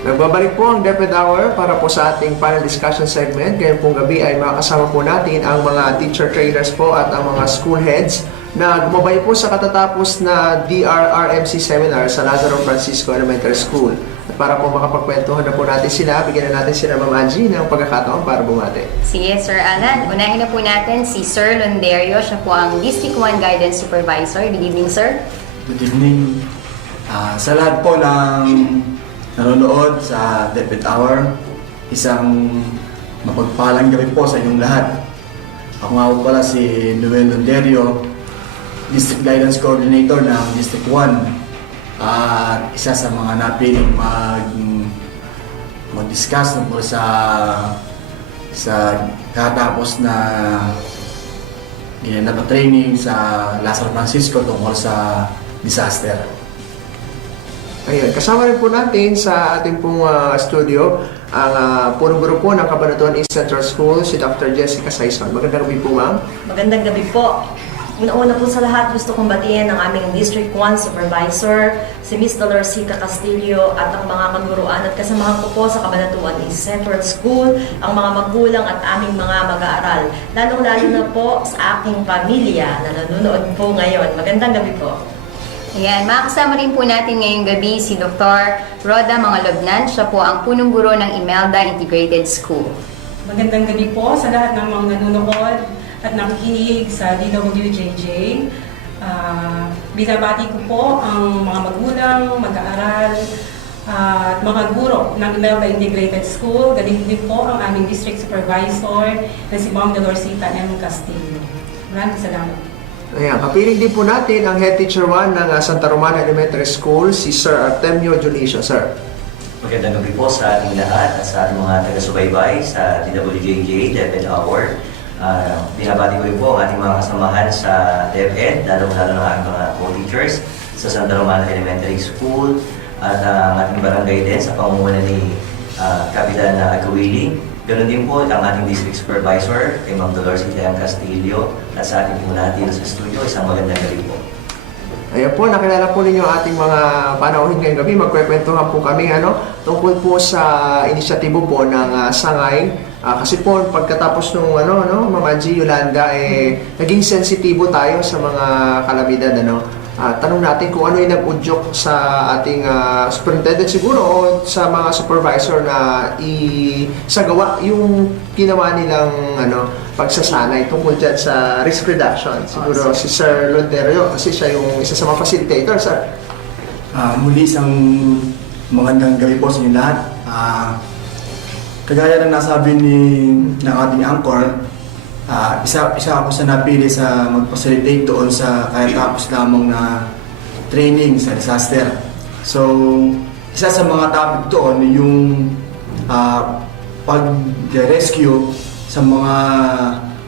Nagbabalik po ang DepEd Hour para po sa ating panel discussion segment. Ngayon pong gabi ay makakasama po natin ang mga teacher trainers po at ang mga school heads na gumabay po sa katatapos na DRRMC seminar sa Lazaro Francisco Elementary School. At para po makapagkwentuhan na po natin sila, bigyan na natin sila Ma'am Angie ng pagkakataon para bumati. Sige, Sir Alan. Unahin na po natin si Sir Londerio. Siya po ang District 1 Guidance Supervisor. Good evening, Sir. Good evening. Sa lahat po ng nanonood sa DepEd Hour, isang mapagpalang gabi po sa inyong lahat. Ako nga po pala si Noel Londerio, District Guidance Coordinator ng District 1 at isa sa mga napiling mag-discuss tungkol sa katapos na ginanap na training sa Lazaro Francisco tungkol sa disaster. Ayun, kasama rin po natin sa ating pong studio ang punong guro po ng Cabanatuan East Central School, si Dr. Jessica Saison. Magandang gabi po, ma'am. Magandang gabi po. Una-una po sa lahat, gusto kong batiin ang aming District 1 Supervisor, si Ms. Dolorcita Castillo at ang mga kaguruan at kasamahan ko po sa Cabanatuan East Central School, ang mga magulang at aming mga mag-aaral. Lalong-lalo na po sa aking pamilya na nanonood po ngayon. Magandang gabi po. Ayan, makakasama rin po natin ngayong gabi si Dr. Roda Mangalobnan. Siya po ang punong guro ng Imelda Integrated School. Magandang gabi po sa lahat ng mga nanonood at nakikinig sa DWJJ. Binabati ko po ang mga magulang, mag-aaral, at mga guro ng Imelda Integrated School. Galing din po ang aming District Supervisor na si Ma'am Dolorcita M. Castillo. Maraming salamat. Ayan, kapiling din po natin ang Head Teacher 1 ng Santa Romana Elementary School, si Sir Artemio Junicio. Sir. Magandang gabi po sa ating lahat at sa ating mga taga-subaybay sa DWJJ, DepEd Hour. Binabati ko rin po ang ating mga kasamahan sa DepEd, lalo-lalo ng ating mga co-teachers sa Santa Romana Elementary School at ang ating barangay din sa pamumuno ni Kapitan Agawili. Ganon din po ang ating District Supervisor, kay Ma'am Dolorcita Castillo, at sa ating po natin sa studio, isang magandang gabi po. Ayan po, nakilala po ninyo ating mga panauhin ngayong gabi. Magkwekwentuhan po kami tungkol po sa inisyatibo po ng Sangay. Kasi po pagkatapos nung Ma'am Angie, Yolanda, naging sensitibo tayo sa mga kalamidad. Tanong natin kung ano yung nag-udyok sa ating superintendent siguro o sa mga supervisor na isagawa yung ginawa nilang pagsasanay tungkol dyan sa risk reduction. Siguro si Sir Londerio kasi siya yung isa sa mga facilitator, sir. Muli isang magandang gabi po sa inyo lahat. Kagaya ng nasabi ng ating anchor, isa ako sa napili sa mag-facilitate doon sa kaya tapos lamang na training sa disaster. So, isa sa mga topic doon yung pag-rescue sa mga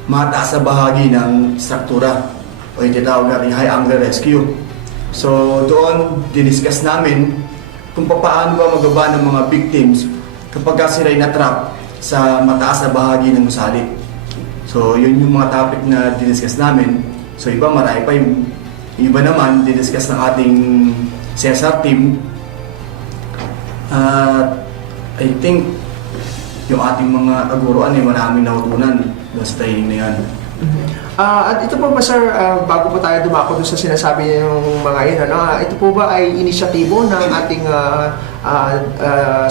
mataas na bahagi ng struktura o yung tinatawag na high angle rescue. So, doon diniscuss namin kung paano ba magaba ng mga victims kapag sila'y na-trap sa mataas na bahagi ng gusali. So, yun yung mga topic na diniscuss namin. So, marami pa yung iba naman, diniscuss ng ating CSR team. I think yung ating mga kaguruan maraming nahutunan doon sa training na yan. At ito po ba, sir, bago po tayo dumako doon sa sinasabi ng mga yun, ito po ba ay inisyatibo ng ating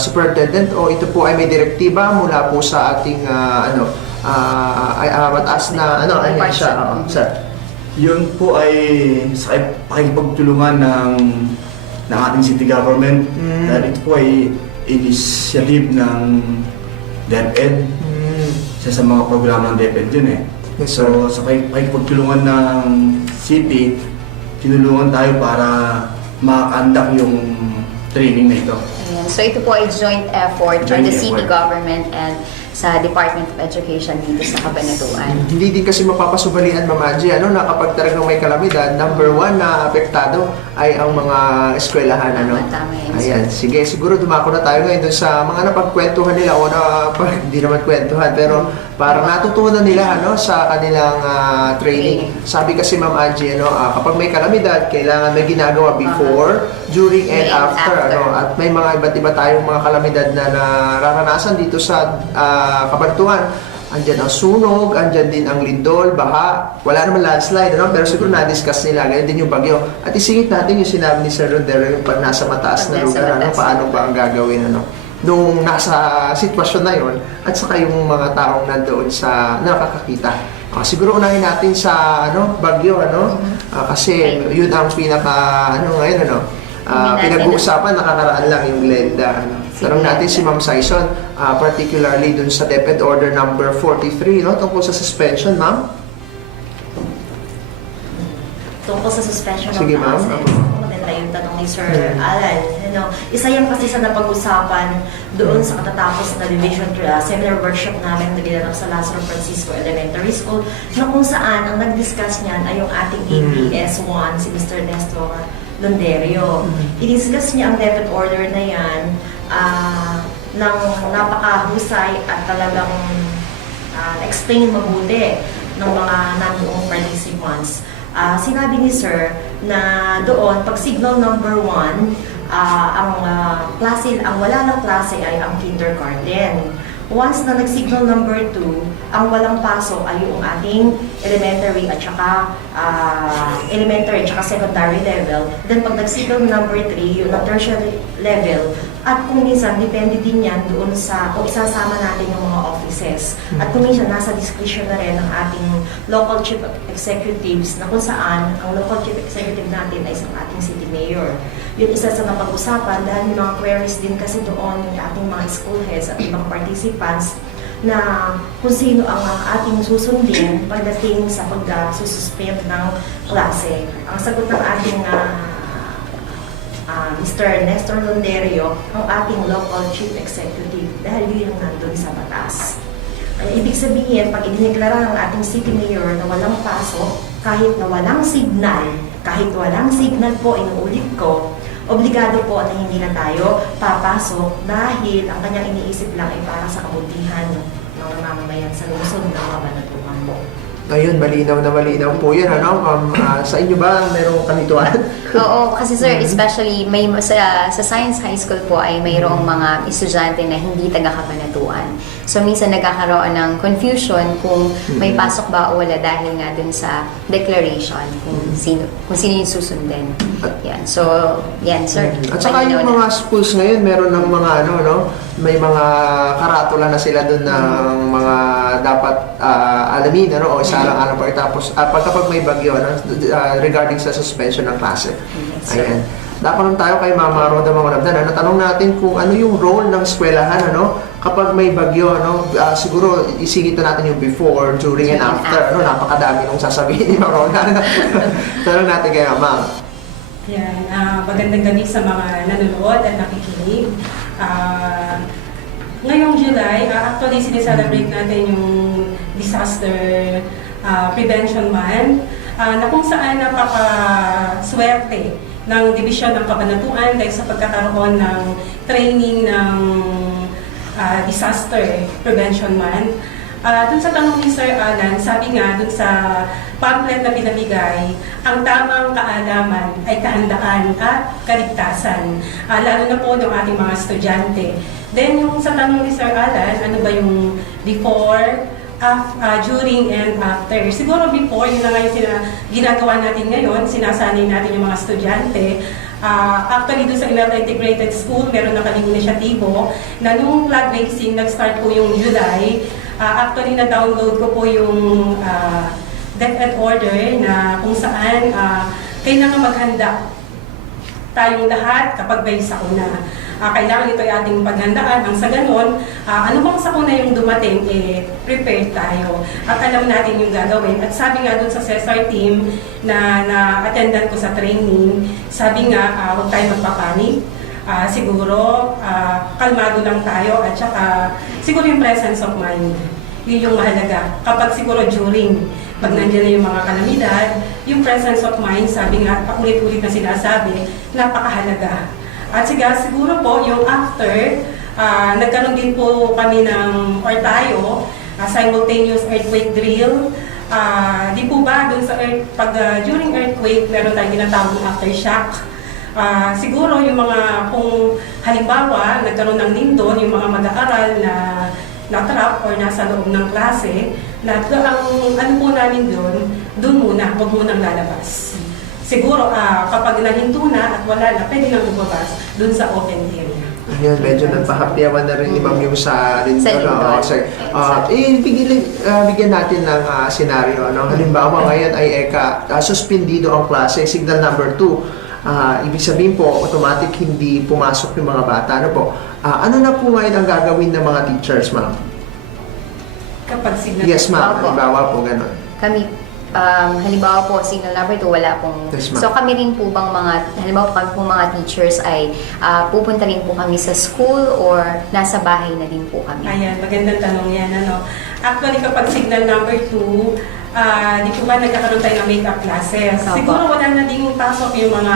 superintendent o ito po ay may direktiba mula po sa ating mataas na siya, sir? Yun po ay sa pakikipagtulungan ng ating city government. Dahil ito po ay initiative ng DepEd. Isa sa mga programa ng DepEd yun Yes, so sa pakikipagtulungan ng city, tinulungan tayo para makakandak yung training na ito. Ayan. So ito po ay joint effort by the city government and sa Department of Education dito sa Cabanatuan. Hindi din kasi mapapasubalian, Ma'am Angie, na kapag talagang may kalamidad, number one na apektado ay ang mga eskwelahan, ano? Tama yan. Ayan, sige, siguro dumako na tayo ngayon dun sa mga napagkwentuhan nila o na, hindi naman kwentuhan, pero parang natutunan nila, ano, sa kanilang training. Sabi kasi Ma'am Angie, ano, kapag may kalamidad, kailangan may ginagawa before, during, and after, ano, at may mga iba't iba tayong mga kalamidad na nararanasan dito sa Kabanatuan. Andyan ang sunog, andyan din ang lindol, baha. Wala naman landslide, ano? Pero siguro na-discuss nila. Ganyan din yung bagyo. At isingit natin yung sinabi ni Sir Rodero, yung pag nasa mataas na lugar, ano? Paano ba ang gagawin, ano? Nung nasa sitwasyon na yon, at saka yung mga taong nandoon sa nakakakita. Siguro unahin natin sa bagyo, ano? Kasi yun ang pinaka, ngayon, pinag-uusapan, nakakaraan lang yung Glenda, ano? Tanong natin si Ma'am Saison, particularly dun sa DepEd Order number 43, no? Tungkol sa suspension, Ma'am? Tungkol sa suspension Sige, ng ma'am. classes. Maganda yung tanong ni Sir Alan. Isa yan kasi sa napag-usapan doon sa katatapos na division seminar workshop namin na ginanap sa Lazaro Francisco Elementary School, na kung saan ang nag-discuss niyan ay yung ating APS1, si Mr. Nestor Londerio. I-discuss niya ang DepEd order na yan ng napakahusay at talagang explain mabuti ng mga nandoong participants. Sinabi ni Sir na doon, pag signal number 1, ang wala ng klase ay ang kindergarten. Once na nag-signal number 2, ang walang pasok ay yung ating elementary at secondary level. Then pag nag-signal number 3, yung tertiary level. At kung minsan, depende din yan doon sa kung isasama natin yung mga offices. At kung minsan, nasa discretion na rin ng ating local chief executives na kung saan ang local chief executive natin ay isang ating city mayor. Yun isa sa napag-usapan dahil yung mga queries din kasi doon yung ating mga school heads at ibang participants na kung sino ang ating susundin pagdating sa pag-suspend ng klase. Ang sagot ng ating Mr. Nestor Londerio, ang ating local chief executive, dahil yun yung nandun sa batas. Ibig sabihin, pag idineklara ng ating city mayor na walang pasok, kahit walang signal po, inuulit ko, obligado po na hindi na tayo papasok dahil ang kanyang iniisip lang ay para sa kabutihan ng mga mamamayan sa lungsod ng Kabanatuan. Ayun, malinaw na malinaw po yan, ano? Sa inyo ba merong kanituan? Oo, kasi sir, especially sa Science High School po ay mayroong mga estudyante na hindi taga-Kabanatuan. So minsan nagkakaroon ng confusion kung may pasok ba o wala dahil nga dun sa declaration kung sino yung susundin. Yan. So, yan sir. At saka yung mga schools ngayon, meron ng mga may mga karatula na sila doon ng mga dapat alamin, o isa lang alam pagkatapos kapag may bagyo, regarding sa suspension ng klase. Yes, Ayan. Dapat tayo kay Mama Roda Mangonabdan. Natanong natin kung ano yung role ng eskwelahan, kapag may bagyo, siguro isingit na natin yung before, during, and after. Napakadami nung sasabihin ni Mama Roda. Tanong natin kay Mama. Yan, magandang gabi sa mga nanonood at nakikinig. Ngayong July, actually sineselebrate natin yung Disaster Prevention Month, na kung saan napaka-swerte ng Division ng Kabanatuan dahil sa pagkakaroon ng training ng Disaster Prevention Month. Dun sa tanong ni Sir Alan, sabi nga dun sa pamphlet na pinamigay, ang tamang kaalaman ay kahandaan at kaligtasan, lalo na po ng ating mga estudyante. Then yung sa tanong ni Sir Alan, ano ba yung before, during, and after? Siguro before, yun na nga yung ginagawa natin ngayon, sinasanay natin yung mga estudyante. Actually, doon sa Imelda Integrated School, meron na kaming inisyatibo na nung flag raising, nag-start po yung July. Actually, na-download ko po yung DepEd order na kung saan kailangan maghanda tayong lahat kapag may sakuna. Kailangan ito ay ating paghandaan. Ang sa ganon, ano bang sakuna yung dumating, prepared tayo. At alam natin yung gagawin. At sabi nga dun sa CESAR team na attendant ko sa training, sabi nga, huwag tayo magpapanik. Siguro, kalmado lang tayo at saka siguro yung presence of mind. Yun yung mahalaga. Kapag siguro during pag nandiyan na yung mga kalamidad, yung presence of mind, sabi nga, paulit-ulit na sinasabi, napakahalaga. At siguro po, yung after, nagkaroon din po kami ng, or tayo, simultaneous earthquake drill. Di po ba, dun sa during earthquake, meron tayong ginatawag ng aftershock. Siguro yung mga, kung halimbawa, nagkaroon ng lindol, yung mga mag-aaral na na-trap or nasa loob ng klase, na ang ano po namin doon muna, huwag munang lalabas. Siguro kapag nahinto na at wala na, pwede nang lumabas doon sa open area. Ayun, medyo nagpahapyawan na rin ni Ma'am yung sa lindol. Sa lindol. Bigyan natin ng senaryo. Ano? Halimbawa, ngayon ay suspendido ang klase, signal number 2. Ibig sabihin po, automatic hindi pumasok yung mga bata. Ano po? Ano na po ngayon ang gagawin ng mga teachers, ma'am? Kapag signal. Yes, ma'am. Opo. Halimbawa po, gano'n. Kami, halimbawa po, signal number 2, wala pong... Yes, ma'am. So kami rin po bang halimbawa kami po mga teachers ay pupunta rin po kami sa school or nasa bahay na din po kami? Ayan, magandang tanong yan. Ano? Actually, kapag signal number 2, di po ba nagkakaroon tayo ng make-up classes? Opo. Siguro wala na din pasok yung mga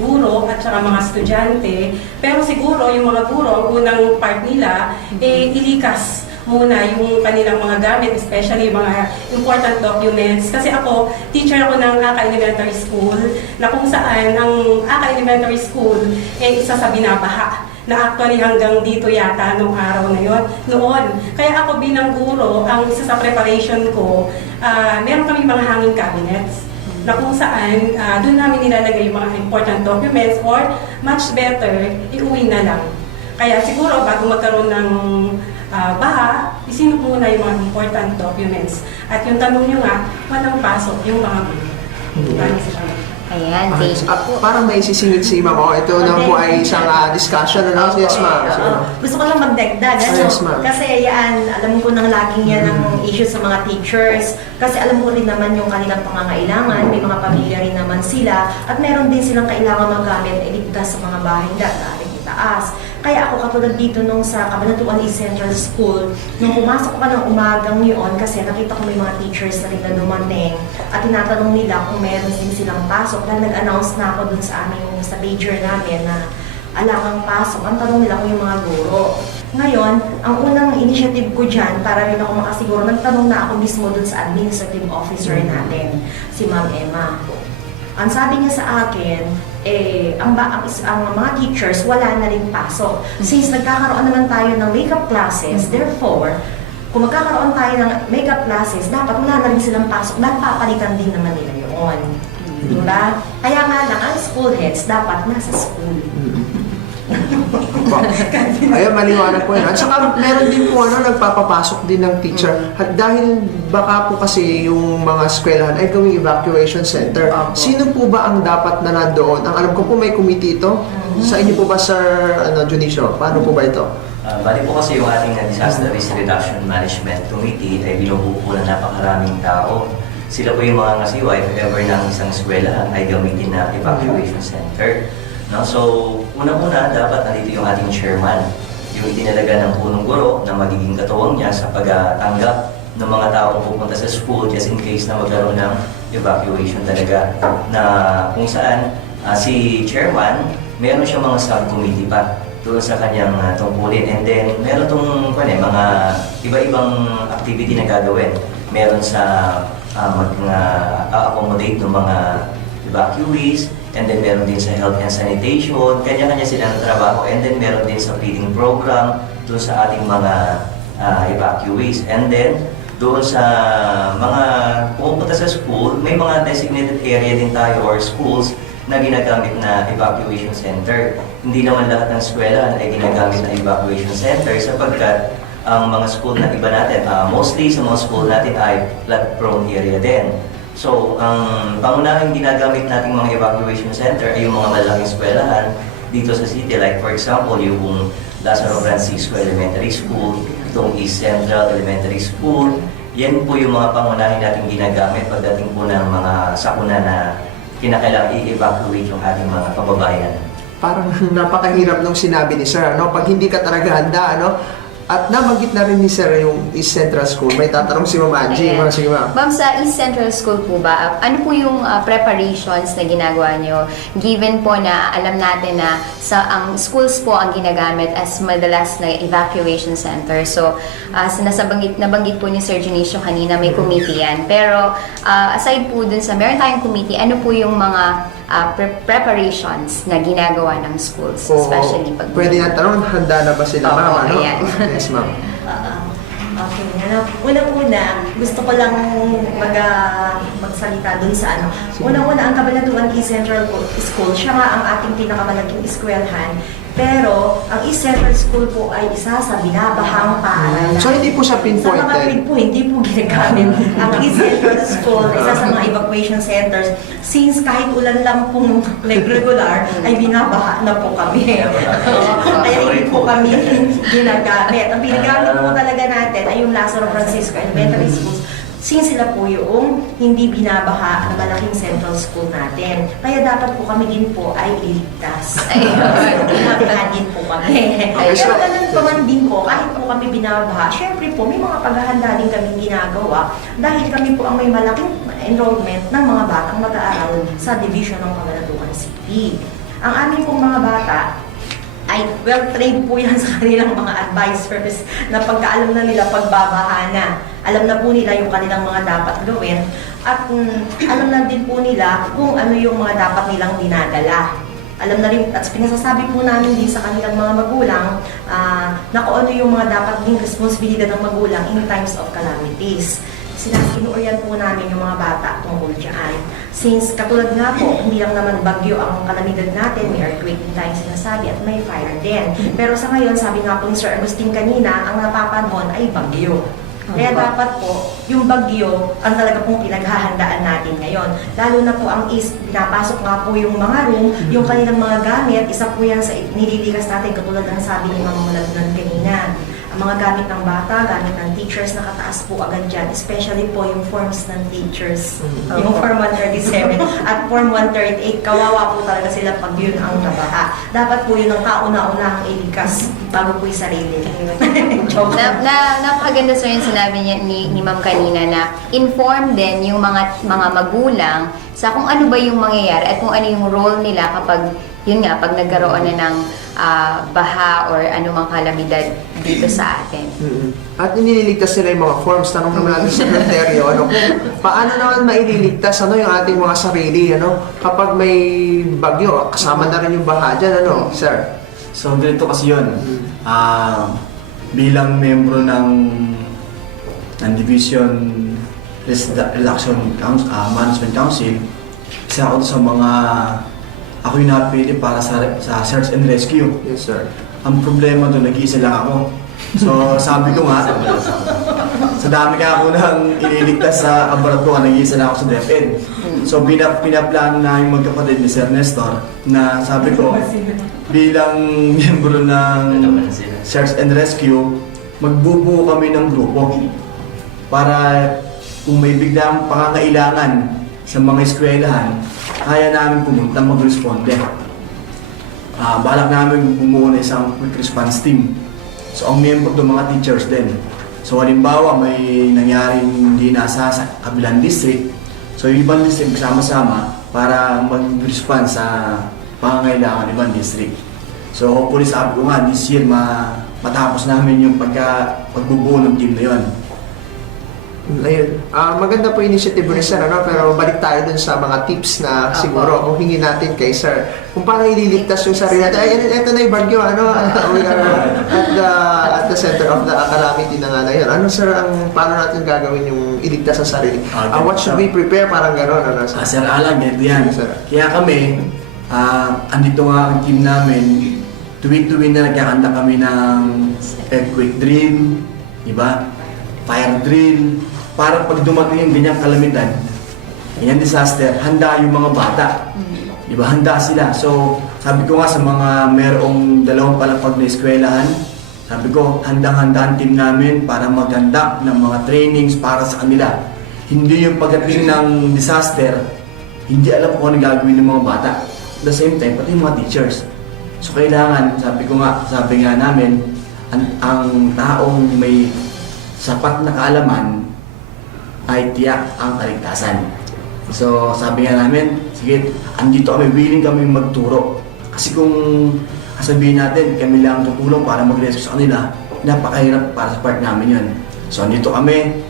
guro at saka mga estudyante. Pero siguro yung mga guro, ang unang part nila, ilikas muna yung kanilang mga gamit, especially yung mga important documents. Kasi ako, teacher ako ng Aka Elementary School, na kung saan ang Aka Elementary School isa sa binabaha na actually hanggang dito yata nung araw na yon noon. Kaya ako bilang guro, ang isa sa preparation ko, meron kami mga hanging cabinets na kung saan doon namin nilalagay yung mga important documents or much better, iuwi na lang. Kaya siguro bago magkaroon ng baha, isinop muna yung mga important documents. At yung tanong nyo nga, walang pasok yung mga guro. Ayan, thank you po. Parang may sisingit si ma'am. Ito na po ay isang discussion. Ano? Yes, ma'am. Gusto ko lang magdagdag. Yes, ma'am. Kasi yan, alam ko nang laging yan ang issue sa mga teachers. Kasi alam ko rin naman yung kanilang pangangailangan. May mga pamilya rin naman sila. At meron din silang kailangan magamit iligtas sa mga bahay nila galing itaas. Kaya ako katulad dito nung sa Cabanatuan East Central School, nung pumasok ka ng umagang yun, kasi nakita ko may mga teachers na rin na dumating at tinatanong nila kung meron din silang pasok. Dahil nag-announce na ako dun sa aming sa pager namin na alangang pasok. Ang tanong nila kung yung mga guro. Ngayon, ang unang initiative ko dyan, para rin ako makasiguro, nagtanong na ako mismo dun sa administrative officer natin, si Ma'am Emma. Ang sabi niya sa akin, ang mga teachers wala na rin pasok. Since nagkakaroon naman tayo ng makeup classes, therefore, kung magkakaroon tayo ng makeup classes, dapat wala na rin silang pasok. Dapat papalitan din naman nila yun. Diba? Kaya nga lang, ang school heads dapat nasa school. Ayun, maliwanag po yan. At saka meron din po nagpapapasok din ng teacher. At dahil baka po kasi yung mga eskwelahan ay gawing evacuation center. Sino po ba ang dapat na nandoon? Ang alam ko po may committee ito. Sa inyo po ba, Sir Junicio? Paano po ba ito? Bali po kasi yung ating Disaster Risk Reduction Management Committee ay binubuo po ng napakaraming tao. Sila po yung mga ngasiwa if ever ng isang eskwelahan ay gamitin na evacuation center. No? So, unang-una, dapat nandito yung ating chairman, yung itinalaga ng punong guro na magiging katuwang niya sa pagtanggap ng mga taong pupunta sa school just in case na magkaroon ng evacuation talaga. Na kung saan si chairman, meron siya mga subcommittee pa doon sa kanyang tungkulin. And then, meron itong mga iba-ibang activity na gagawin. Meron sa accommodate ng mga evacuees, and then meron din sa health and sanitation, kanya-kanya sila ng trabaho, and then meron din sa feeding program doon sa ating mga evacuees. And then, doon sa mga pupunta sa school, may mga designated area din tayo or schools na ginagamit na evacuation center. Hindi naman lahat ng eskwela ay ginagamit na evacuation center sapagkat ang mga school na iba natin, mostly sa mga school natin ay flood-prone area din. So, ang pangunahing ginagamit nating mga evacuation center ay yung mga malaking eskwelahan dito sa city. Like for example, yung Lazaro Francisco Elementary School, itong East Central Elementary School. Yan po yung mga pangunahing nating ginagamit pagdating po ng mga sakuna na kinakailangan i-evacuate yung ating mga kababayan. Parang napakahirap nung sinabi ni Sir, Pag hindi ka talaga handa, At nabanggit na rin ni Sir yung East Central School. May tatanong si Ma'am Angie. Ayan. Sige, ma'am. Ma'am, sa East Central School po ba, ano po yung preparations na ginagawa nyo? Given po na alam natin na ang schools po ang ginagamit as madalas na evacuation center. So, nabanggit po ni Sir Junicio kanina, may committee yan. Pero, aside po dun sa meron tayong committee, ano po yung mga preparations na ginagawa ng schools? Especially pag... Pwede na tanong, handa na ba sila, Oo, ma'am? Ano? ayan. Yes, ma'am. Okay, unang-una, gusto ko lang magsalita dun sa ano. Unang-una, ang Cabanatuan East Central School, siya nga ang ating pinakamalaking eskwelahan. Pero, ang East Central School po ay isa sa binabahang paaralan. So, hindi po siya Sa mga pinpointed? po, hindi po ginagamit. Ang East Central School, isa sa mga evacuation centers, since kahit ulan lang pong like regular, ay binabaha na po kami. Kaya hindi po kami ginagamit. Ang pinagamit po talaga natin ay yung Lazaro Francisco Elementary Schools, since sila po yung hindi binabaha na malaking central school natin. Kaya dapat po kami din po ay iligtas. Binabaha din po kami. Pero ganun pa man din po, kahit po kami binabaha, syempre po may mga paghahanda din kami ginagawa dahil kami po ang may malaking enrollment ng mga batang mag-aaral sa division ng Cabanatuan City. Ang aming pong mga bata ay well-trained po yan sa kanilang mga advisors na pagkaalam na nila pagbabaha na. Alam na po nila yung kanilang mga dapat gawin at alam na din po nila kung ano yung mga dapat nilang dinadala. Alam na rin, at pinasasabi po namin din sa kanilang mga magulang na kung ano yung mga dapat ding responsibilidad ng magulang in times of calamities. Inuorient po namin yung mga bata tungkol dyan. Since katulad nga po, hindi lang naman bagyo ang kalamidad natin, may earthquake din tayong sinasabi at may fire din. Pero sa ngayon, sabi nga po ni Sir Agustin kanina, ang napapanahon ay bagyo. Kaya dapat po, yung bagyo ang talaga pong pinaghahandaan natin ngayon. Lalo na po ang pinapasok nga po yung mga room, yung kanilang mga gamit, isa po yan sa nililigas natin katulad ng sabi ni Ma'am Mulagnan kanina. Ang mga gamit ng bata, gamit ng teachers, nakataas po agad dyan. Especially po yung forms ng teachers. Yung Form 137 at Form 138, kawawa po talaga sila pag yun ang nabaha. Dapat po yun ang kauna-unahang iligkas bago po yung sarili. Joke. Napakaganda sir yung sinabi niya ni Ma'am kanina na inform din yung mga magulang sa kung ano ba yung mangyayari at kung ano yung role nila kapag yun nga, pag nagkaroon na ng baha or anumang kalamidad dito sa atin. At iniligtas nila yung mga forms. Tanong naman natin sa Secretary, kung paano naman maililigtas yung ating mga sarili, kapag may bagyo, kasama na rin yung baha dyan, sir? So, ganito kasi yun. Bilang membro ng Division Reduction Management Council, isa ako sa mga ako yung napili para sa search and rescue. Yes, sir. Ang problema doon, nag-iisa lang ako. So, sabi ko nga, sa dami ka ako nang iniligtas sa abaratuan, nag-iisa lang ako sa DepEd. So, pinaplano na yung magkapatid ni Sir Nestor na sabi ko, bilang miyembro ng search and rescue, magbubuo kami ng grupo para kung may biglang pangangailangan sa mga eskwelahan, kaya namin pumunta mag-responde. Balak namin bumuo na isang quick response team. So, ang member doon mga teachers din. So, halimbawa, may nangyaring hindi nasa sa kabilang district. So, yung ibang district sama-sama para mag-respond sa pangangailangan ng ibang district. So, hopefully, sabi ko nga, this year matapos namin yung pagbubuo ng team na yun. Ayun. Maganda po initiative ni Sir, pero balik tayo dun sa mga tips na siguro kung hingin natin kay Sir. Kung paano ililigtas yung sarili natin. Ay, ito na yung bagyo, we are at the center of the calamity na nga na yun. Ano, Sir, paano natin gagawin yung iligtas sa sarili? What should we prepare? Parang gano'n, Sir? Sir Alan, ganito yan. Kaya kami, andito nga ang team namin, tuwing-tuwing na nagkakanta kami ng earthquake drill, diba? Fire drill, para pag dumating yung ganyang kalamidad, ganyan disaster, handa yung mga bata. Diba? Handa sila. So, sabi ko nga sa mga merong 2 palapag na eskwelahan, sabi ko, handang-handa ang team namin para maganda ng mga trainings para sa kanila. Hindi yung pagdating ng disaster, hindi alam kung ano gagawin ng mga bata. At the same time, pati yung mga teachers. So, kailangan, sabi nga namin, ang taong may sapat na kaalaman ay tiyak ang kaligtasan. So sabi nga namin, sige, andito kami, willing kami magturo. Kasi kung sabihin natin, kami lang tutulong para mag-rescue sa kanila, napakahirap para sa part namin yun. So andito kami,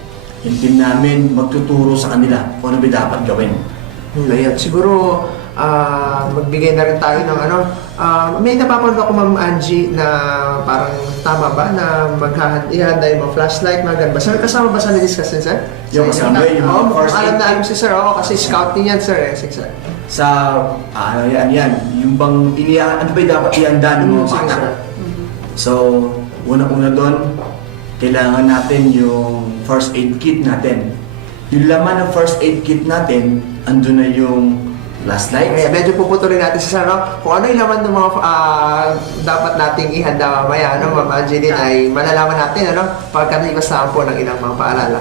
yung team namin magtuturo sa kanila kung ano ba dapat gawin. Ayan, siguro magbigay na rin tayo ng ano. May napapanood ako, Ma'am Angie, na parang tama ba na ihanda yung mga flashlight, mga ganun ba? Sir, kasama ba sa na-discuss sir? Yung kasama yun, yung Oo, first alam aid na alam si sir, oo, kasi scout din yan sir, sir. Sa, ano yan, yung bang, ano ba yung dapat ihanda ng mga Sige, bata? sir. So, unang-una doon, kailangan natin yung first aid kit natin. Yung laman ng first aid kit natin, andun na yung flashlight. Kaya medyo puputulin natin si sir, no? Kung ano yung laman ng mga dapat nating ihanda mamaya, no? Ma'am Angie din ay malalaman natin, ano? Pagkalipas na po ng ilang mga paalala.